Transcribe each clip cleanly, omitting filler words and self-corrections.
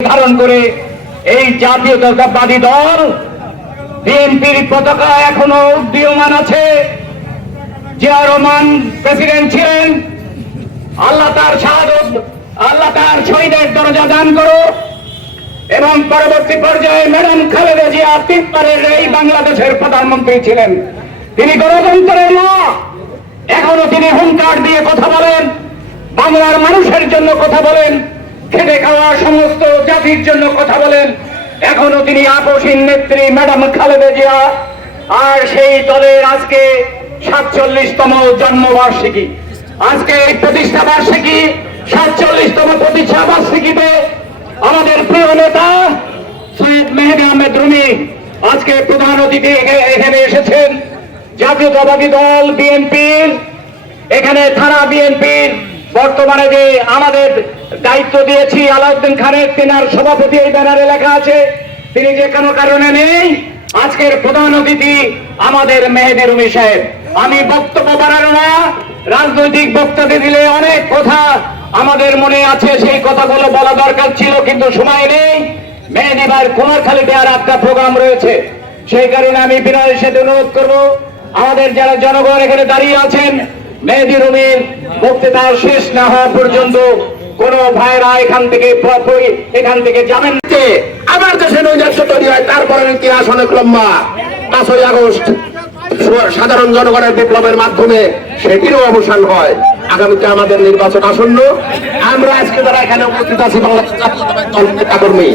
ধারণ করে এই জাতীয়তাবাদী দল বিএনপির পতাকা এখনো উড্ডীয়মান আছে। জিয়া রহমান প্রেসিডেন্ট ছিলেন, আল্লাহ তার শাহাদত, আল্লাহ তার শহীদের দরজা দান করো। এবং পরবর্তী পর্যায়ে ম্যাডাম খালেদা জিয়া তিনবারের এই বাংলাদেশের প্রধানমন্ত্রী ছিলেন। তিনি গণতন্ত্রের মা, এখনো তিনি হুঙ্কার দিয়ে কথা বলেন, বাংলার মানুষের জন্য কথা বলেন, খেটে খাওয়া সমস্ত জাতির জন্য কথা বলেন। এখনো তিনি আপসীন নেত্রী ম্যাডাম খালেদা জিয়া। আর সেই দলের আজকে ৪৭তম জন্মবার্ষিকী, আজকে এই প্রতিষ্ঠা বার্ষিকী, ৪৭তম প্রতিষ্ঠা বার্ষিকীতে আমাদের প্রিয় নেতা সৈয়দ মেহেদী আহমেদ রুমী আজকে প্রধান অতিথি এখানে এসেছেন। জাতীয়তাবাদী দল বিএনপির এখানে থানা বিএনপির বর্তমানে যে আমাদের দায়িত্ব দিয়েছি আলাউদ্দিন খানের, তিনার সভাপতি এই ব্যানারে লেখা আছে, তিনি যে কোনো কারণে নেই। আজকের প্রধান অতিথি আমাদের মেহেদী রুমী সাহেব। আমি বক্তব্য বাড়ানো না, রাজনৈতিক বক্তব্য দিলে অনেক কথা আমাদের মনে আছে, সেই কথাগুলো বলা দরকার ছিল, কিন্তু সময় নেই। মেহেদী ভাইয়ের কুমারখালীতে আর একটা প্রোগ্রাম রয়েছে, সেই কারণে আমি বিনয়ের সাথে অনুরোধ করবো আমাদের যারা জনগণ এখানে দাঁড়িয়ে আছেন, মেহেদী রুমীর বক্তৃতা শেষ না হওয়া পর্যন্ত কোন ভাইরা এখান থেকে যাবেন। আমার দেশে নৈরাজ্য তৈরি হয়, তারপরে ইতিহাস অনেক লম্বা। ৫ই আগস্ট সাধারণ জনগণের বিপ্লবের মাধ্যমে সেটিরও অবসান হয়। আগামীতে আমাদের নির্বাচন আসন্ন। আমরা আজকে যারা এখানে উপস্থিত আছি বাংলাদেশ জাতীয়তাবাদী দল নেতাকর্মী,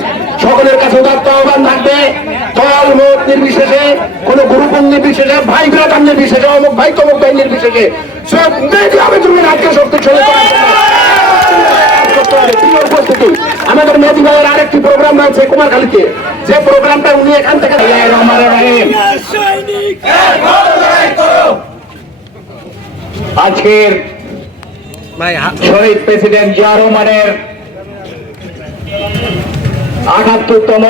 সকলের কাছে উদাত্ত আহ্বান থাকবে, দল মত নির্বিশেষে, কোন গ্রুপ নির্বিশেষে, ভাই ব্রাদার নির্বিশেষে, অমুক ভাই তমুক ভাই নির্বিশেষে সব মেয়েদের আবেদনের আজকে শক্তিশালী করার জন্য উপস্থিতি। আমাদের মেহেদী ভাইয়ের আরেকটি প্রোগ্রাম রয়েছে কুমারখালীতে, যে প্রোগ্রামটা উনি এখান থেকে আজকের শহীদ প্রেসিডেন্ট জিয়া রহমানের ৭৮তম